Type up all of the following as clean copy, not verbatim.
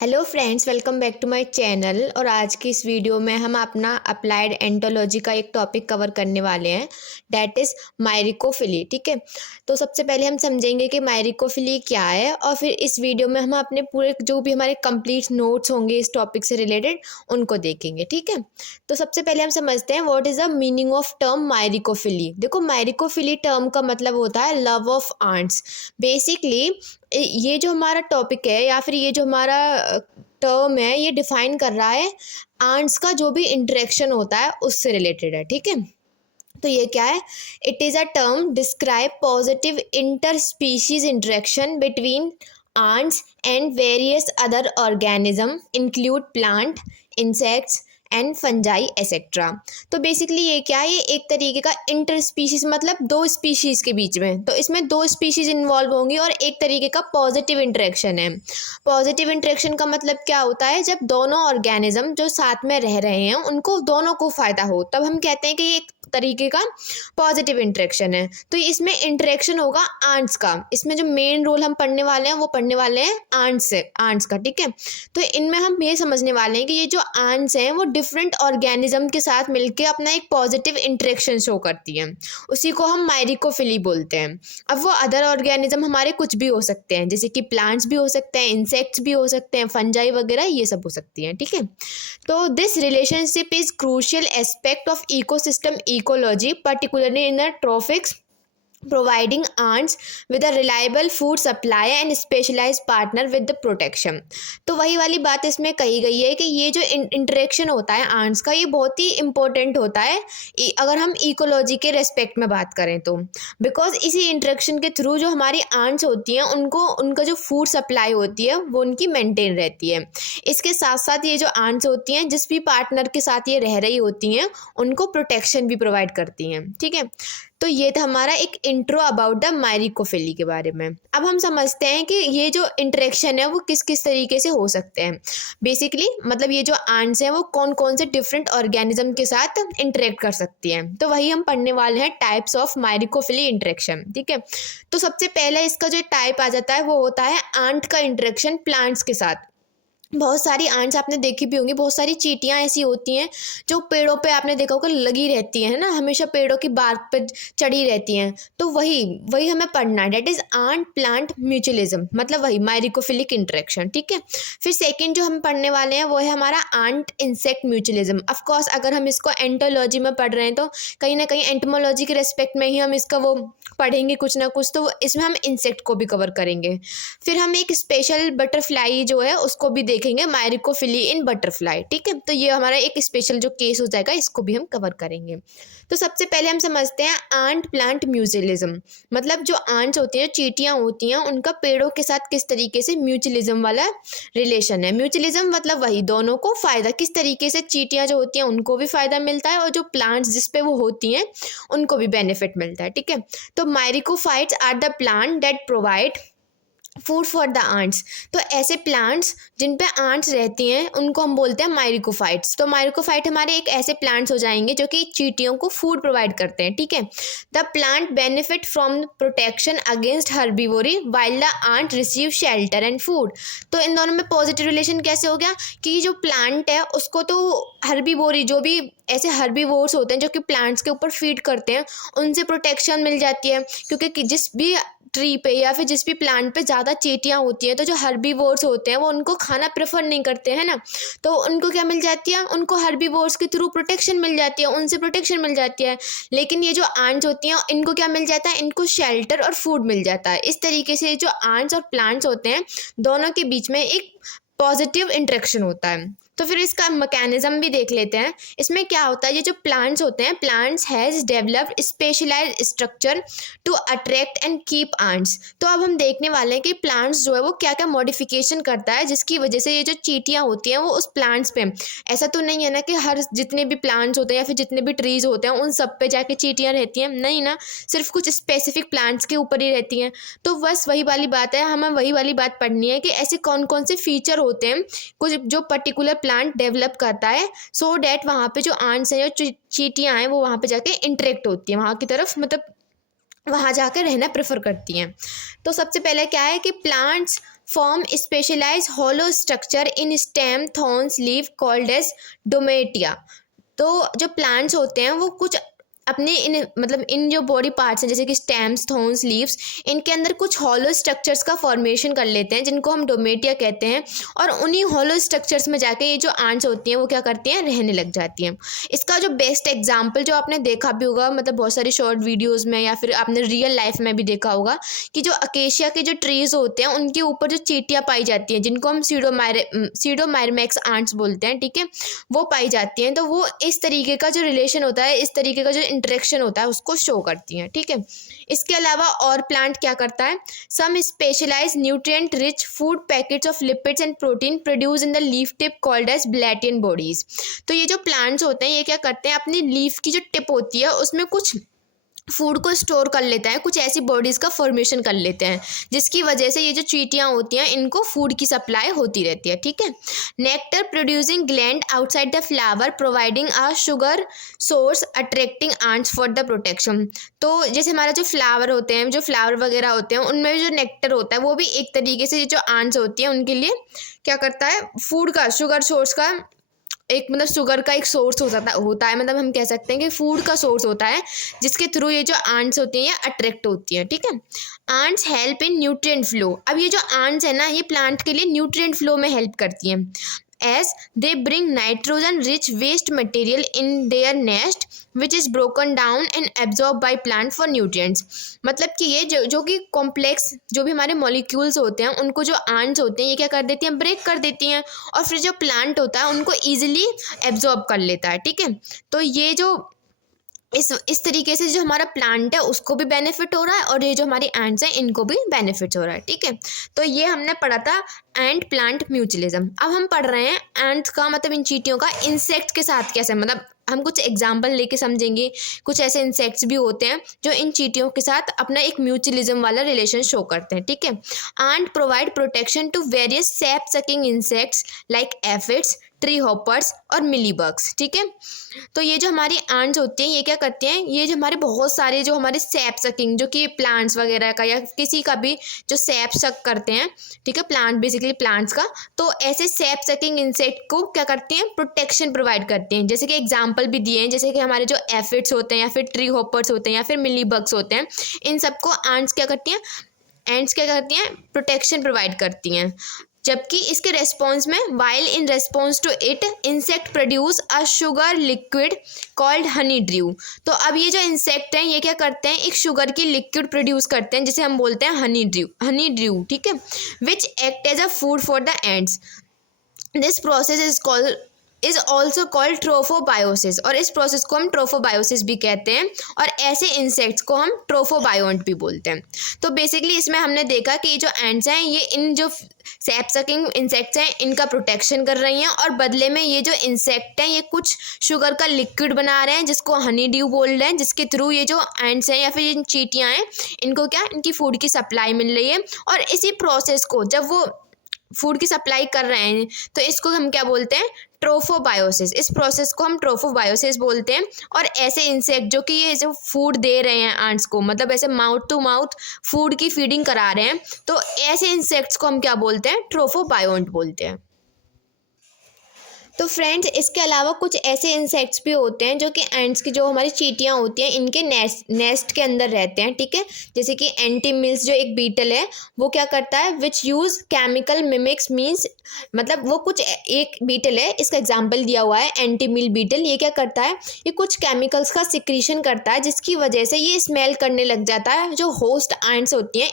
Hello friends, welcome back to my channel. और आज की इस वीडियो में हम अपना अप्लाइड एंटोलॉजी का एक टॉपिक कवर करने वाले हैं, डैट इज़ मायरिकोफिली। ठीक है, तो सबसे पहले हम समझेंगे कि मायरिकोफिली क्या है, और फिर इस वीडियो में हम अपने पूरे जो भी हमारे कंप्लीट नोट्स होंगे इस टॉपिक से रिलेटेड उनको देखेंगे। ठीक है, तो सबसे पहले हम समझते हैं what is the meaning of term myrmecophily. देखो, मायरिकोफिली टर्म का मतलब होता है लव ऑफ आंट्स। बेसिकली ये जो हमारा टॉपिक है या फिर ये जो हमारा टर्म है, ये डिफाइन कर रहा है आंट्स का जो भी इंटरेक्शन होता है उससे रिलेटेड है। ठीक है, तो ये क्या है? It is a term describe positive inter species interaction between ants and various other organism include plant, insects and fungi etcetera. तो बेसिकली ये क्या है? ये एक तरीके का इंटर स्पीशीज, मतलब दो स्पीशीज़ के बीच में, तो इसमें दो स्पीशीज़ इन्वॉल्व होंगी और एक तरीके का पॉजिटिव इंटरेक्शन है। पॉजिटिव इंटरेक्शन का मतलब क्या होता है? जब दोनों ऑर्गेनिज्म जो साथ में रह रहे हैं उनको दोनों को फ़ायदा हो, तब हम कहते हैं कि ये एक तरीके का पॉजिटिव इंटरेक्शन है। तो इसमें इंटरेक्शन होगा आंट्स का। इसमें जो मेन रोल हम पढ़ने वाले हैं वो पढ़ने वाले हैं आंट्स का। ठीक है, तो इनमें हम ये समझने वाले हैं कि ये जो आंट्स हैं वो डिफरेंट ऑर्गेनिज्म के साथ मिलकर अपना एक पॉजिटिव इंटरेक्शन शो करती हैं। उसी को हम मायरिकोफिली बोलते हैं। अब वो अदर ऑर्गेनिज्म हमारे कुछ भी हो सकते हैं, जैसे कि प्लांट्स भी हो सकते हैं, इंसेक्ट्स भी हो सकते हैं, फंजाई वगैरह ये सब हो सकती हैं। ठीक है, तो this relationship is crucial aspect of ecosystem ecology, particularly in the trophics, providing ants with a reliable food supply and specialized partner with the protection। तो वही वाली बात इसमें कही गई है कि ये जो इंटरेक्शन होता है आंट्स का, ये बहुत ही इंपॉर्टेंट होता है अगर हम इकोलॉजी के रेस्पेक्ट में बात करें तो। बिकॉज इसी इंटरेक्शन के थ्रू जो हमारी आंट्स होती हैं उनको उनका जो फूड सप्लाई होती है वो उनकी मेंटेन रहती है। इसके साथ साथ ये जो आंट्स होती हैं जिस भी पार्टनर के साथ ये रह रही होती हैं उनको प्रोटेक्शन भी प्रोवाइड करती हैं। ठीक है, तो ये था हमारा एक इंट्रो अबाउट द मायरिकोफिली के बारे में। अब हम समझते हैं कि ये जो इंटरेक्शन है वो किस किस तरीके से हो सकते हैं। बेसिकली मतलब ये जो आंट्स हैं वो कौन कौन से डिफरेंट ऑर्गेनिज्म के साथ इंटरेक्ट कर सकती हैं, तो वही हम पढ़ने वाले हैं, टाइप्स ऑफ मायरिकोफिली इंटरेक्शन। ठीक है, तो सबसे पहले इसका जो टाइप आ जाता है वो होता है आंट का इंटरेक्शन प्लांट्स के साथ। बहुत सारी आंट्स आपने देखी भी होंगी, बहुत सारी चींटियां ऐसी होती हैं जो पेड़ों पे आपने देखा होगा लगी रहती हैं ना, हमेशा पेड़ों की बार्क पे चढ़ी रहती हैं। तो वही वही हमें पढ़ना है, that is ant plant mutualism, मतलब वही मायरिकोफिलिक इंटरेक्शन। ठीक है, फिर सेकंड जो हम पढ़ने वाले हैं वो है हमारा ant insect mutualism. Of course अगर हम इसको एंटोलॉजी में पढ़ रहे हैं तो कहीं ना कहीं एंटोमोलॉजी के रेस्पेक्ट में ही हम इसका वो पढ़ेंगे कुछ ना कुछ, तो इसमें हम इंसेक्ट को भी कवर करेंगे। फिर हम एक स्पेशल बटरफ्लाई जो है उसको भी देखेंगे, मायरिकोफिली इन बटरफ्लाई। ठीक है, तो ये हमारा एक स्पेशल जो केस हो जाएगा, इसको भी हम कवर करेंगे। तो सबसे पहले हम समझते हैं आंट प्लांट म्यूचुअलिज्म। मतलब जो आंट्स होती हैं, चींटियां होती हैं, उनका पेड़ों के साथ किस तरीके से म्यूचुअलिज्म वाला रिलेशन है। म्यूचुअलिज्म मतलब वही दोनों को फायदा, किस तरीके से चींटियां जो होती हैं उनको भी फायदा मिलता है और जो प्लांट्स जिस पे वो होती हैं उनको भी बेनिफिट मिलता है। ठीक है, तो myrmecophytes are the plant that provide food for the ants. तो ऐसे प्लांट्स जिन पे आंट्स रहती हैं उनको हम बोलते हैं मायरिकोफाइट्स। तो मायरिकोफाइट हमारे एक ऐसे प्लांट्स हो जाएंगे जो कि चींटियों को फूड प्रोवाइड करते हैं। ठीक है, the plant benefit from protection against herbivory while the ant receive shelter and food. तो इन दोनों में पॉजिटिव रिलेशन कैसे हो गया कि जो प्लांट है उसको तो हर्बीवोरी, जो भी ऐसे हर्बीवोर्स होते हैं जो कि प्लांट्स के ऊपर फीड करते हैं, उनसे प्रोटेक्शन मिल जाती है। क्योंकि जिस भी ट्री पे या फिर जिस भी प्लांट पे ज़्यादा चींटियां होती हैं तो जो हर्बीवोर्स होते हैं वो उनको खाना प्रेफर नहीं करते हैं ना, तो उनको क्या मिल जाती है, उनको हर्बीवोर्स के थ्रू प्रोटेक्शन मिल जाती है, उनसे प्रोटेक्शन मिल जाती है। लेकिन ये जो आंट्स होती हैं इनको क्या मिल जाता है, इनको शेल्टर और फूड मिल जाता है। इस तरीके से जो आंट्स और प्लांट्स होते हैं दोनों के बीच में एक पॉजिटिव इंटरेक्शन होता है। तो फिर इसका मैकेनिज्म भी देख लेते हैं। इसमें क्या होता है, ये जो प्लांट्स होते हैं, plants has developed specialised structure to attract and keep ants. तो अब हम देखने वाले हैं कि प्लांट्स जो है वो क्या क्या मॉडिफिकेशन करता है जिसकी वजह से ये जो चींटियां होती हैं वो उस प्लांट्स पे, ऐसा तो नहीं है ना कि हर जितने भी प्लांट्स होते हैं या फिर जितने भी ट्रीज होते हैं उन सब पे जाके चींटियां रहती हैं, नहीं ना, सिर्फ कुछ स्पेसिफिक प्लांट्स के ऊपर ही रहती हैं। तो बस वही वाली बात है, हमें वही वाली बात पढ़नी है कि ऐसे कौन कौन से फीचर होते हैं कुछ जो पर्टिकुलर प्लांट डेवलप करता है, सो डैट वहाँ पे जो आंट्स हैं, जो चींटियाँ हैं, वो वहाँ पे जाके इंटरेक्ट होती हैं वहाँ की तरफ, मतलब वहाँ जाकर रहना प्रेफर करती हैं। तो सबसे पहले क्या है कि plants form specialise hollow structure in stem thorns leave called as domatia. तो जो प्लांट्स होते हैं वो कुछ अपने इन जो बॉडी पार्ट्स हैं जैसे कि स्टेम्स, थॉर्न्स, लीव्स, इनके अंदर कुछ हॉलो स्ट्रक्चर्स का फॉर्मेशन कर लेते हैं जिनको हम डोमेटिया कहते हैं। और उन्हीं हॉलो स्ट्रक्चर्स में जाके ये जो आंट्स होती हैं वो क्या करती हैं, रहने लग जाती हैं। इसका जो बेस्ट एग्जाम्पल जो आपने देखा भी होगा, मतलब बहुत सारी शॉर्ट वीडियोज़ में या फिर आपने रियल लाइफ में भी देखा होगा कि जो अकेशिया के जो ट्रीज़ होते हैं उनके ऊपर जो चींटियाँ पाई जाती हैं जिनको हम सीडोमायरमैक्स आंट्स बोलते हैं, ठीक है, वो पाई जाती हैं। तो वो इस तरीके का जो रिलेशन होता है, इस तरीके का जो इंटरेक्शन होता है उसको शो करती हैं, ठीक है। इसके अलावा और प्लांट क्या करता है, some specialise nutrient rich food packets of lipids and protein produce in the leaf tip called as Beltian bodies. तो ये जो प्लांट्स होते हैं ये क्या करते हैं, अपनी लीफ की जो टिप होती है उसमें कुछ फूड को स्टोर कर लेता है, कुछ ऐसी बॉडीज़ का फॉर्मेशन कर लेते हैं जिसकी वजह से ये जो चींटियाँ होती हैं इनको फूड की सप्लाई होती रहती है, ठीक है। Nectar producing gland outside the flower providing a sugar source attracting ants for the protection. तो जैसे हमारा जो फ्लावर होते हैं, जो फ्लावर वगैरह होते हैं, उनमें जो नेक्टर होता है वो भी एक तरीके से जो आंट्स होती हैं उनके लिए क्या करता है, फूड का, शुगर सोर्स का एक शुगर का एक सोर्स होता है, मतलब हम कह सकते हैं कि फूड का सोर्स होता है जिसके थ्रू ये जो आंट्स होती हैं ये अट्रैक्ट होती हैं, ठीक है। Ants help in nutrient flow. अब ये जो आंट्स है ना ये प्लांट के लिए न्यूट्रिएंट फ्लो में हेल्प करती हैं as they bring nitrogen rich waste material in their nest which is broken down and absorbed by plant for nutrients। मतलब कि ये जो कि कॉम्प्लेक्स जो भी हमारे मॉलिक्यूल्स होते हैं उनको जो आंट्स होते हैं ये क्या कर देती हैं, ब्रेक कर देती हैं, और फिर जो प्लांट होता है उनको ईजिली एब्जॉर्ब कर लेता है, ठीक है। तो ये जो इस तरीके से जो हमारा प्लांट है उसको भी बेनिफिट हो रहा है और ये जो हमारी एंट्स हैं इनको भी बेनिफिट हो रहा है, ठीक है। तो ये हमने पढ़ा था एंट प्लांट म्यूचुअलिज्म। अब हम पढ़ रहे हैं एंट का मतलब इन चींटियों का इंसेक्ट के साथ कैसे, मतलब हम कुछ एग्जाम्पल लेके समझेंगे। कुछ ऐसे इंसेक्ट्स भी होते हैं जो इन चींटियों के साथ अपना एक म्यूचुअलिज्म वाला रिलेशन शो करते हैं, ठीक है। Ant provide protection to various sap sucking insects like aphids, tree hoppers और मिलीबग्स, ठीक है। तो ये जो हमारी एंट्स होती हैं ये क्या करती हैं, ये जो हमारे बहुत सारे जो हमारे सैप सकिंग जो कि प्लांट्स वगैरह का या किसी का भी जो सैप सक करते हैं, ठीक है, प्लांट बेसिकली प्लांट्स का, तो ऐसे सैप सकिंग इंसेक्ट को क्या करती हैं, प्रोटेक्शन प्रोवाइड करते हैं। जैसे कि एग्जाम्पल भी दिए हैं, जैसे कि हमारे जो एफिड्स होते हैं या फिर ट्री हॉपर्स होते हैं या फिर मिलीबग्स होते हैं, इन सबको एंट्स क्या करती हैं, प्रोटेक्शन प्रोवाइड करती हैं। जबकि इसके रेस्पॉन्स में while in response to it insect produce a sugar liquid called honeydew. तो अब ये जो इंसेक्ट हैं ये क्या करते हैं, एक शुगर की लिक्विड प्रोड्यूस करते हैं जिसे हम बोलते हैं हनी ड्रू, ठीक है, which act as a food for the ants. This process is also called trophobiosis, और इस प्रोसेस को हम ट्रोफोबायोसिस भी कहते हैं, और ऐसे इंसेक्ट्स को हम ट्रोफोबायोंट भी बोलते हैं। तो बेसिकली इसमें हमने देखा कि ये जो एंट्स हैं ये इन जो सैप सकिंग इंसेक्ट्स हैं इनका प्रोटेक्शन कर रही हैं, और बदले में ये जो इंसेक्ट हैं ये कुछ शुगर का लिक्विड बना रहे हैं जिसको हनी ड्यू बोल रहे हैं, जिसके थ्रू ये जो एंट्स हैं या फिर इन चींटियाँ हैं इनको क्या, इनकी फूड की सप्लाई मिल रही है। और इसी प्रोसेस को जब वो फूड की सप्लाई कर रहे हैं तो इसको हम क्या बोलते हैं, ट्रोफोबायोसिस। इस प्रोसेस को हम ट्रोफोबायोसिस बोलते हैं। और ऐसे इंसेक्ट जो कि ये जो फूड दे रहे हैं आंट्स को, मतलब ऐसे माउथ टू माउथ फूड की फीडिंग करा रहे हैं, तो ऐसे इंसेक्ट्स को हम क्या बोलते हैं, ट्रोफोबायोंट बोलते हैं। तो फ्रेंड्स इसके अलावा कुछ ऐसे इंसेक्ट्स भी होते हैं जो कि एंट्स की जो हमारी चींटियाँ होती हैं इनके नेस्ट के अंदर रहते हैं, ठीक है। जैसे कि एंटीमिल्स जो एक बीटल है वो क्या करता है, विच यूज़ केमिकल मिमिक्स मीन्स, मतलब वो कुछ एक बीटल है, इसका एग्जाम्पल दिया हुआ है एंटीमिल बीटल। ये क्या करता है, ये कुछ केमिकल्स का सिक्रीशन करता है जिसकी वजह से ये स्मेल करने लग जाता है जो होस्ट एंट्स होती हैं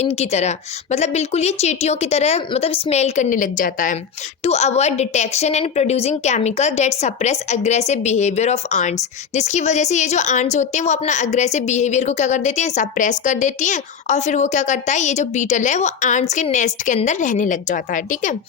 इनकी तरह, मतलब बिल्कुल ये चींटियों की तरह मतलब स्मेल करने लग जाता है। To avoid detection and producing chemical that suppress aggressive behaviour of ants, जिसकी वजह से ये जो आंट्स होते हैं वो अपना अग्रेसिव बिहेवियर को क्या कर देती हैं, सप्रेस कर देती हैं, और फिर वो क्या करता है, ये जो बीटल है वो आंट्स के नेस्ट के अंदर रहने लग जाता है, ठीक है।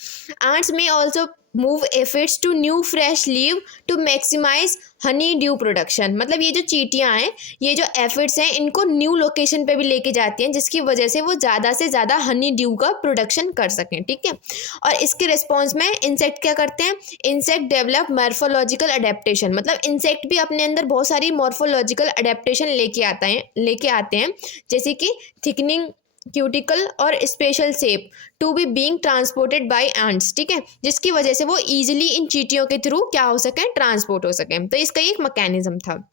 Ants may also move aphids to new fresh leave to maximise honeydew production, मतलब ये जो चींटियाँ हैं ये जो एफिड्स हैं इनको न्यू लोकेशन पे भी लेके जाती हैं जिसकी वजह से वो ज़्यादा से ज़्यादा हनी ड्यू का प्रोडक्शन कर सकें, ठीक है। और इसके रिस्पॉन्स में इंसेक्ट क्या करते हैं, इंसेक्ट डेवलप मॉर्फोलॉजिकल अडेप्टेशन, मतलब इंसेक्ट भी अपने अंदर बहुत सारी मॉर्फोलॉजिकल अडेप्टेशन लेके आते हैं, जैसे कि क्यूटिकल और special shape to be being transported by ants, ठीक है, जिसकी वजह से वो इजीली इन चींटियों के थ्रू क्या हो सके, ट्रांसपोर्ट हो सके। तो इसका एक मैकेनिज्म था।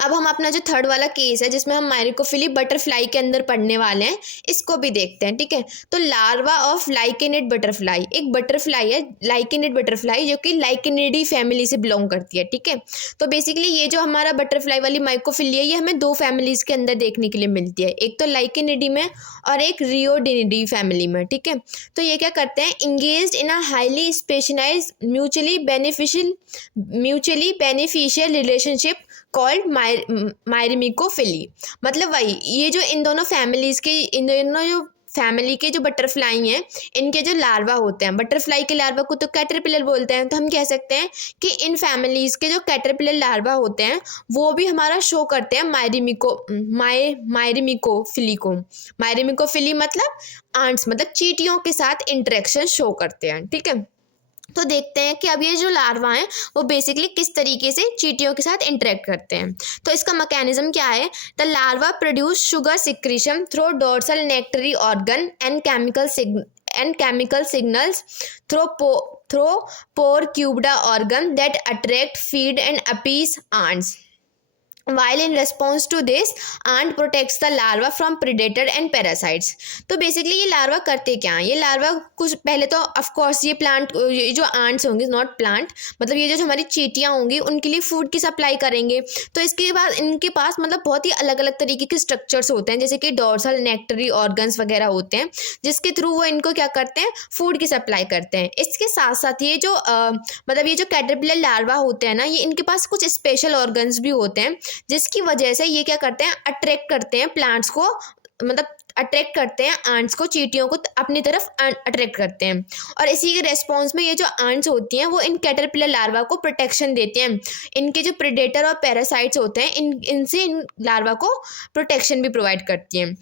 अब हम अपना जो थर्ड वाला केस है जिसमें हम मायरिकोफिली बटरफ्लाई के अंदर पढ़ने वाले हैं, इसको भी देखते हैं, ठीक है। तो लार्वा ऑफ लाइकेनिड बटरफ्लाई, एक बटरफ्लाई है लाइकेनिड बटरफ्लाई जो कि लाइकेनिडी फैमिली से बिलोंग करती है, ठीक है। तो बेसिकली ये जो हमारा बटरफ्लाई वाली माइकोफिली है ये हमें दो फैमिलीज के अंदर देखने के लिए मिलती है, एक तो लाइकेनिडी में और एक रियोडिनिडी फैमिली में, ठीक है। तो ये क्या करते हैं, engaged in a highly specialised mutually beneficial relationship called myrmecophily. मतलब वही ये जो इन दोनों जो फैमिली के जो बटरफ्लाई हैं इनके जो लार्वा होते हैं, बटरफ्लाई के लार्वा को तो कैटरपिलर बोलते हैं, तो हम कह सकते हैं कि इन फैमिलीज़ के जो कैटरपिलर लार्वा होते हैं वो भी हमारा शो करते हैं मायरिमिकोफिली को। मायरिमिकोफिली मतलब आंट्स, मतलब चींटियों के साथ इंटरेक्शन शो करते हैं, ठीक है। तो देखते हैं कि अब ये जो लार्वा हैं वो बेसिकली किस तरीके से चींटियों के साथ इंटरेक्ट करते हैं। तो इसका मैकेनिज्म क्या है, the larva produce sugar secretion through dorsal nectary organ and chemical signals through pore cupola organ that attract, feed and appease ants. While in response to this, ant protects the larva from predator and parasites. तो basically ये larva करते क्या हैं, ये larva कुछ पहले तो of course ये जो आंट्स होंगे, नॉट प्लांट, मतलब ये जो हमारी चींटियाँ होंगी उनके लिए फूड की सप्लाई करेंगे। तो इसके बाद इनके पास मतलब बहुत ही अलग अलग तरीके के स्ट्रक्चर्स होते हैं, जैसे कि डोर्सल नेक्टरी ऑर्गन्स वगैरह होते हैं जिसके थ्रू वो इनको क्या करते हैं, फूड की सप्लाई करते हैं। इसके साथ साथ ये जो मतलब ये जो कैटरपिलर लार्वा होते हैं ना, ये इनके पास कुछ स्पेशल ऑर्गन्स भी होते हैं जिसकी वजह से ये क्या करते हैं, अट्रैक्ट करते हैं प्लांट्स को, मतलब अट्रैक्ट करते हैं आंट्स को, चींटियों को अपनी तरफ अट्रैक्ट करते हैं। और इसी के रेस्पॉन्स में ये जो आंट्स होती हैं वो इन कैटरपिलर लार्वा को प्रोटेक्शन देते हैं। इनके जो प्रेडेटर और पैरासाइट्स होते हैं इनसे इन लार्वा को प्रोटेक्शन भी प्रोवाइड करती हैं।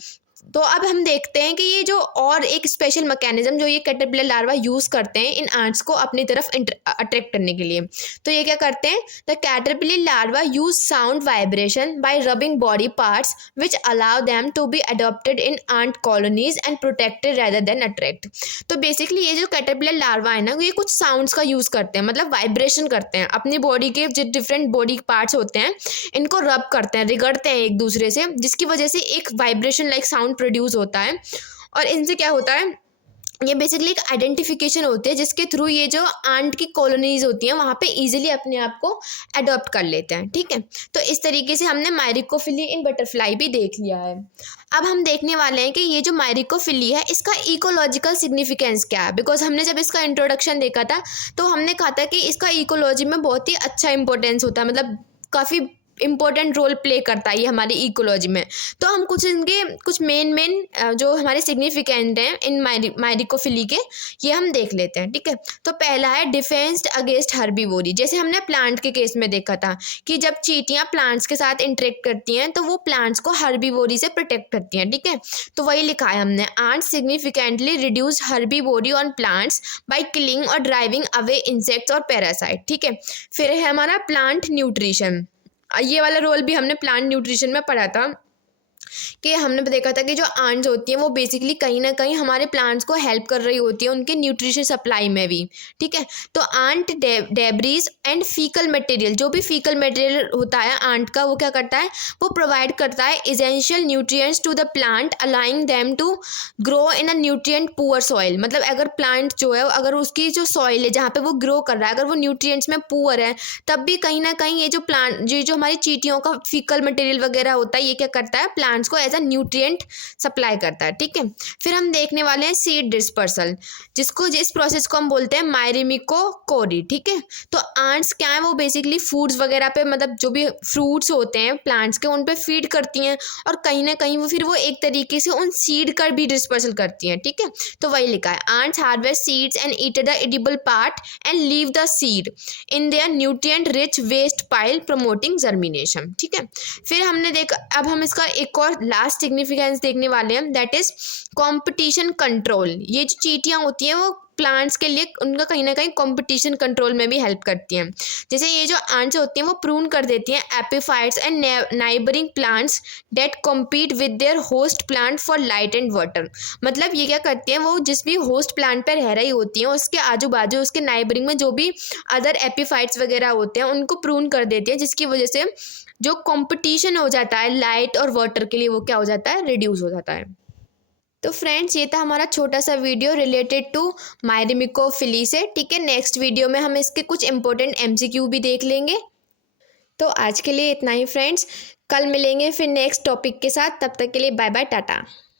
तो अब हम देखते हैं कि ये जो और एक स्पेशल मैकेनिज्म जो ये कैटरपिलर लार्वा यूज़ करते हैं इन आंट्स को अपनी तरफ अट्रैक्ट करने के लिए। तो ये क्या करते हैं, the caterpillar larva use sound vibration by rubbing body parts which allow them to be adopted in ant colonies and protected rather than attract. तो बेसिकली ये जो कैटरपिलर लार्वा है ना, ये कुछ साउंड्स का यूज़ करते हैं, मतलब वाइब्रेशन करते हैं, अपनी बॉडी के जो डिफरेंट बॉडी पार्ट्स होते हैं इनको रब करते हैं, रिगड़ते हैं एक दूसरे से, जिसकी वजह से एक वाइब्रेशन लाइक साउंड प्रोड्यूस होता है। और इनसे क्या होता है, ये बेसिकली एक आइडेंटिफिकेशन होती है जिसके थ्रू ये जो आंट की कॉलोनीज होती हैं वहाँ पे इजीली अपने आप को अडॉप्ट कर लेते हैं, ठीक है। तो इस तरीके से हमने मायरिकोफिली इन बटरफ्लाई भी देख लिया है। अब हम देखने वाले हैं कि ये जो मायरिकोफिली है इसका इकोलॉजिकल सिग्निफिकेंस क्या है, बिकॉज हमने जब इसका इंट्रोडक्शन देखा था तो हमने कहा था कि इसका इकोलॉजी में बहुत ही अच्छा इंपॉर्टेंस होता है, मतलब काफ़ी इंपॉर्टेंट रोल प्ले करता है ये हमारी इकोलॉजी में। तो हम कुछ मेन जो हमारे सिग्निफिकेंट हैं इन मायरिकोफिली के, ये हम देख लेते हैं, ठीक है। तो पहला है डिफेंस अगेंस्ट हर्बीवोरी। जैसे हमने प्लांट के केस में देखा था कि जब चींटियां प्लांट्स के साथ इंटरेक्ट करती हैं तो वो प्लांट्स को हर्बीवोरी से प्रोटेक्ट करती हैं, ठीक है। तो वही लिखा है हमने, ant significantly reduce herbivory on plants by killing और ड्राइविंग अवे इंसेक्ट्स और पैरासाइट, ठीक है। फिर है हमारा प्लांट न्यूट्रिशन। ये वाला रोल भी हमने प्लांट न्यूट्रिशन में पढ़ा था कि हमने देखा था कि जो आंट्स होती हैं वो बेसिकली कहीं ना कहीं हमारे प्लांट्स को हेल्प कर रही होती है उनके न्यूट्रिशन सप्लाई में भी, ठीक है। तो ant debris and faecal material, जो भी फीकल मटेरियल होता है आंट का, वो क्या करता है, वो प्रोवाइड करता है essential nutrients to the plant allowing them to grow in a nutrient poor soil. मतलब अगर प्लांट जो है अगर उसकी जो सॉइल है जहाँ पे वो ग्रो कर रहा है अगर वो न्यूट्रिएंट्स में पुअर है, तब भी कहीं ना कहीं ये जो प्लांट जो हमारी चींटियों का फीकल मटेरियल वगैरह होता है ये क्या करता है, प्लांट्स को एज अ न्यूट्रिएंट सप्लाई करता है, ठीक है। फिर हम देखने वाले हैं सीड डिस्पर्सल, जिस प्रोसेस को हम बोलते हैं मायरिमिकोकोरी, ठीक है। तो आंट्स क्या है, वो बेसिकली फूड्स वगैरह पे, मतलब जो भी फ्रूट्स होते हैं प्लांट्स के उन पे फीड करती हैं और कहीं ना कहीं वो एक तरीके से उन सीड का भी डिस्पर्सल करती हैं, ठीक है। तो वही लिखा है, ants harvest seeds and eat the edible part and leave the seed in their nutrient rich waste pile promoting germination, ठीक है। फिर हमने अब हम इसका एक और लास्ट सिग्निफिकेंस देखने वाले हैं, दैट इज कंपटीशन कंट्रोल। ये जो चींटियां होती हैं वो प्लांट्स के लिए उनका कहीं ना कहीं कंपटीशन कंट्रोल में भी हेल्प करती हैं। जैसे ये जो आंट्स होती हैं वो प्रून कर देती हैं epiphytes and neighbouring plants that compete with their host plant for light and water. मतलब ये क्या करती हैं, वो जिस भी होस्ट प्लांट पर रह रही होती हैं उसके आजू बाजू उसके नाइबरिंग में जो भी अदर एपिफाइट्स वगैरह होते हैं उनको प्रून कर देती हैं, जिसकी वजह से जो कंपटीशन हो जाता है लाइट और वाटर के लिए वो क्या हो जाता है, रिड्यूस हो जाता है। तो फ्रेंड्स ये था हमारा छोटा सा वीडियो रिलेटेड टू मायरिमिकोफिली से। ठीक है, नेक्स्ट वीडियो में हम इसके कुछ इंपॉर्टेंट एमसीक्यू भी देख लेंगे। तो आज के लिए इतना ही फ्रेंड्स, कल मिलेंगे फिर नेक्स्ट टॉपिक के साथ। तब तक के लिए बाय बाय, टाटा।